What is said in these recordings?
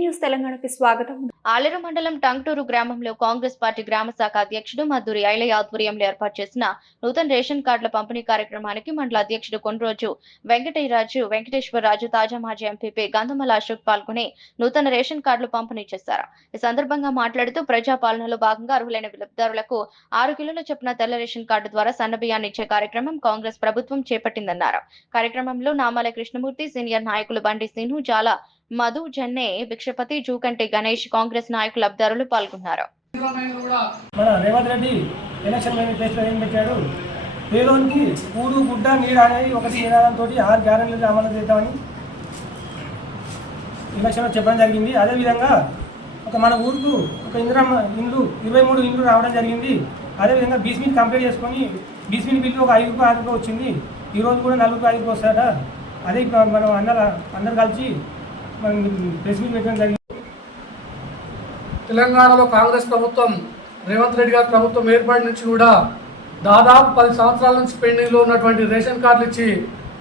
News తెలంగాణకి స్వాగతం. ఆలేరు మండలం టంగుటూరు గ్రామంలో కాంగ్రెస్ పార్టీ గ్రామ శాఖ అధ్యక్షుడు మధురి ఐలయ్య ఆధ్వర్యంలో ఏర్పాటు చేసిన నూతన రేషన్ కార్డుల పంపిణీ కార్యక్రమానికి మండల అధ్యక్షుడు కొండ్రోజు వెంకటయ్యరాజు వెంకటేశ్వరరాజు తాజా మాజీ ఎంపీపీ గంధమల అశోక్ పాల్గొని నూతన రేషన్ కార్డులు పంపిణీ చేశారు. ఈ సందర్భంగా మాట్లాడుతూ ప్రజాపాలనలో భాగంగా అర్హులైన లబ్ధిదారులకు ఆరు కిలోల చొప్పున తెల్ల రేషన్ కార్డు ద్వారా సన్నబియ్యాన్ని ఇచ్చే కార్యక్రమం కాంగ్రెస్ ప్రభుత్వం చేపట్టిందన్నారు. కార్యక్రమంలో నామాల కృష్ణమూర్తి సీనియర్ నాయకులు బండి సింహు జాల మధు జన్నే భిక్షపతి జూకంటి గణేష్ కాంగ్రెస్ నాయకులు లబ్ధిదారులు పాల్గొన్నారు. మన రేవంత్ రెడ్డి ఎలక్షన్ మేనిఫెస్టో ఏం పెట్టాడు. పేదోనికి కూడు గుడ్డ నీడ అనేది ఒకటి నినాదంతో ఆరు గ్యారెంటీలు అమలు చేద్దామని ఎలక్షన్లో చెప్పడం జరిగింది. అదేవిధంగా ఒక మన ఊరుకు ఒక ఇందిరమ్మ ఇండ్లు ఇరవై మూడు ఇండ్లు రావడం జరిగింది. అదేవిధంగా బీస్మీని కంప్లీట్ చేసుకొని బీస్మీని బిల్లు ఒక ఐదు రూపాయలు ఆరు రూపాయలు వచ్చింది. ఈ రోజు కూడా నలుగురు ఐదు రూపాయలు వస్తారట అదే మనం అందరు అందరు కలిసి మనం ప్రెస్ మీట్ పెట్టడం జరిగింది. తెలంగాణలో కాంగ్రెస్ ప్రభుత్వం రేవంత్ రెడ్డి గారి ప్రభుత్వం ఏర్పాటు నుంచి కూడా దాదాపు పది సంవత్సరాల నుంచి పెండింగ్లో ఉన్నటువంటి రేషన్ కార్డులు ఇచ్చి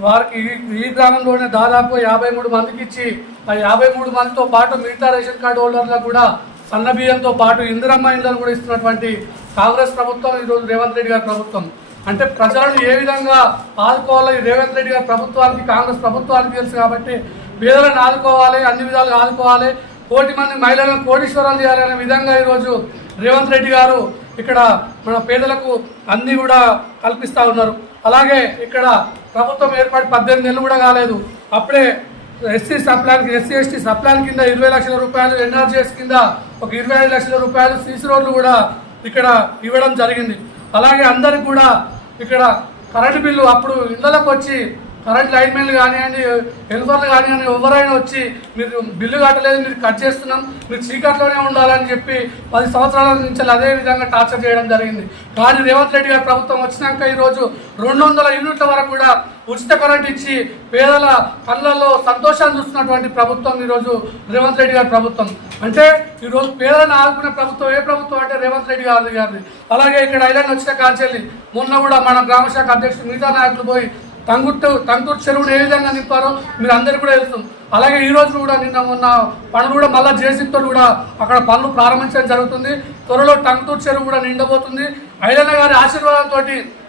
వారికి ఈ- ఈ గ్రామంలోనే దాదాపు యాభై మూడు మందికి ఇచ్చి ఆ యాభై మూడు మందితో పాటు మిగతా రేషన్ కార్డు హోల్డర్లకు కూడా సన్న బియ్యంతో పాటు ఇందిరమ్మ ఇండ్లను కూడా ఇస్తున్నటువంటి కాంగ్రెస్ ప్రభుత్వం ఈరోజు రేవంత్ రెడ్డి గారి ప్రభుత్వం. అంటే ప్రజలను ఏ విధంగా ఆదుకోవాలో ఈ రేవంత్ రెడ్డి గారి ప్రభుత్వానికి కాంగ్రెస్ ప్రభుత్వానికి తెలుసు కాబట్టి పేదలను ఆదుకోవాలి అన్ని విధాలుగా ఆదుకోవాలి. కోటి మంది మహిళలను కోటీశ్వరాలు చేయాలనే విధంగా ఈరోజు రేవంత్ రెడ్డి గారు ఇక్కడ మన పేదలకు అన్ని కూడా కల్పిస్తూ ఉన్నారు. అలాగే ఇక్కడ ప్రభుత్వం ఏర్పాటు పద్దెనిమిది నెలలు కూడా కాలేదు. అప్పుడే SC sub plan SC ST sub plan కింద ఇరవై లక్షల రూపాయలు ఎన్ఆర్జీఎస్ కింద ఒక ఇరవై ఐదు లక్షల రూపాయలు సీసీ రోడ్లు కూడా ఇక్కడ ఇవ్వడం జరిగింది. అలాగే అందరికి కూడా ఇక్కడ కరెంటు బిల్లు అప్పుడు ఇళ్ళకు వచ్చి కరెంట్ లైన్మెన్లు కానివ్వండి హెల్పర్లు కానివ్వండి ఎవరైనా వచ్చి మీరు బిల్లు కట్టలేదు మీరు కట్ చేస్తున్నాం మీరు చీకట్లోనే ఉండాలని చెప్పి పది సంవత్సరాల నుంచి అదే విధంగా టార్చర్ చేయడం జరిగింది. కానీ రేవంత్ రెడ్డి గారి ప్రభుత్వం వచ్చినాక ఈరోజు రెండు వందల యూనిట్ల వరకు కూడా ఉచిత కరెంట్ ఇచ్చి పేదల కళ్ళల్లో సంతోషాన్ని చూస్తున్నటువంటి ప్రభుత్వం ఈరోజు రేవంత్ రెడ్డి గారి ప్రభుత్వం. అంటే ఈరోజు పేదలను ఆదుకునే ప్రభుత్వం ఏ ప్రభుత్వం అంటే రేవంత్ రెడ్డి గారి గారిది. అలాగే ఇక్కడ ఐలాండ్ వచ్చిన కాంచెల్లి మొన్న కూడా మన గ్రామశాఖ అధ్యక్షుడు మిగతా నాయకులు పోయి టంగుట్టు టంగుట్టు చెరువును ఏ విధంగా నింపారో మీరు అందరికీ కూడా తెలుసు. అలాగే ఈ రోజు కూడా నిన్న ఉన్న పనులు కూడా మళ్ళీ జేసీతో కూడా అక్కడ పనులు ప్రారంభించడం జరుగుతుంది. త్వరలో టంగుటూరు చెరువు కూడా నిండబోతుంది. ఐలన్న గారి ఆశీర్వాదంతో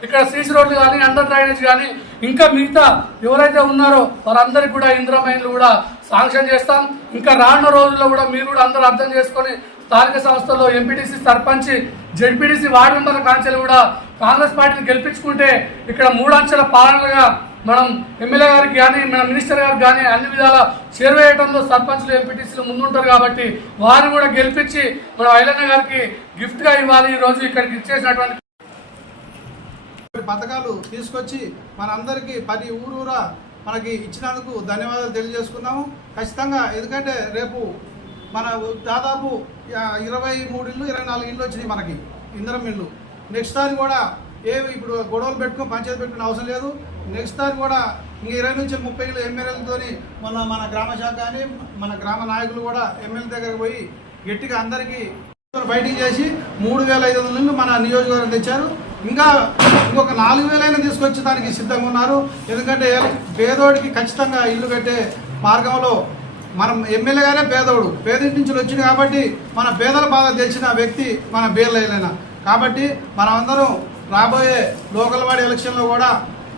ఇక్కడ సీసీ రోడ్లు కానీ అండర్ డ్రైనేజ్ కానీ ఇంకా మిగతా ఎవరైతే ఉన్నారో వారందరికీ కూడా ఇంద్రమైన్లు కూడా శాంక్షన్ చేస్తాం. ఇంకా రానున్న రోజుల్లో కూడా మీరు కూడా అందరూ అర్థం చేసుకొని స్థానిక సంస్థల్లో ఎంపీటీసీ సర్పంచ్ జెడ్పీటీసీ వార్డు మెంబర్ల కాంచెలు కూడా కాంగ్రెస్ పార్టీని గెలిపించుకుంటే ఇక్కడ మూడంచెల పాలనగా మనం ఎమ్మెల్యే గారికి కానీ మన మినిస్టర్ గారికి కానీ అన్ని విధాల చేరువేయడంలో సర్పంచ్లు ఎంపీటీసీలు ముందుంటారు కాబట్టి వారిని కూడా గెలిపించి మన ఐలన్న గారికి గిఫ్ట్గా ఇవ్వాలి ఈ రోజు ఇక్కడికి ఇచ్చేసినటువంటి పథకాలు తీసుకొచ్చి మనందరికీ పది ఊరూరా మనకి ఇచ్చినందుకు ధన్యవాదాలు తెలియజేసుకున్నాము. ఖచ్చితంగా ఎందుకంటే రేపు మన దాదాపు ఇరవై మూడు ఇల్లు ఇరవై నాలుగు ఇల్లు వచ్చినాయి మనకి. ఇందరం ఇల్లు నెక్స్ట్ సారి కూడా ఏ ఇప్పుడు గొడవలు పెట్టుకుని పంచాయతీ పెట్టుకునే అవసరం లేదు. నెక్స్ట్ సారి కూడా ఇంకా ఇరవై నుంచి ముప్పై ఇల్లు ఎమ్మెల్యేలతోని మన మన గ్రామ శాఖ కానీ మన గ్రామ నాయకులు కూడా ఎమ్మెల్యే దగ్గరకు పోయి గట్టిగా అందరికీ బయటికి చేసి మూడు వేల ఐదు వందల నుండి మన నియోజకవర్గం తెచ్చారు. ఇంకా ఇంకొక నాలుగు వేలైనా తీసుకొచ్చి దానికి సిద్ధంగా ఉన్నారు. ఎందుకంటే పేదోడికి ఖచ్చితంగా ఇల్లు కట్టే మార్గంలో మనం ఎమ్మెల్యేగానే పేదోడు. పేదింటి నుంచి వచ్చింది కాబట్టి మన పేదల బాధ తెచ్చిన వ్యక్తి మన బీర్లైన. కాబట్టి మనమందరం రాబోయే లోకల్ వాడి ఎలక్షన్లో కూడా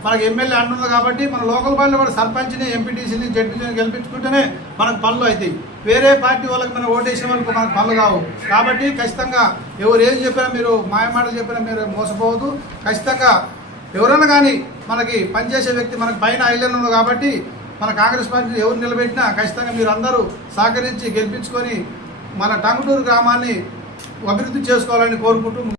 మనకు ఎమ్మెల్యే అంటున్నారు కాబట్టి మన లోకల్ బాడీలో కూడా సర్పంచ్ని ఎంపీటీసీని జడ్పీసీని గెలిపించుకుంటేనే మనకు పనులు అవుతాయి. వేరే పార్టీ వాళ్ళకి మనం ఓటేసిన వాళ్ళకి మనకు పనులు కావు. కాబట్టి ఖచ్చితంగా ఎవరు ఏం చెప్పినా మీరు మాయమాటలు చెప్పినా మీరు మోసపోవద్దు. ఖచ్చితంగా ఎవరైనా కానీ మనకి పనిచేసే వ్యక్తి మనకు పైన ఐలెండ్ ఉంది కాబట్టి మన కాంగ్రెస్ పార్టీ ఎవరు నిలబెట్టినా ఖచ్చితంగా మీరు అందరూ సహకరించి గెలిపించుకొని మన టంగుటూరు గ్రామాన్ని అభివృద్ధి చేసుకోవాలని కోరుకుంటూ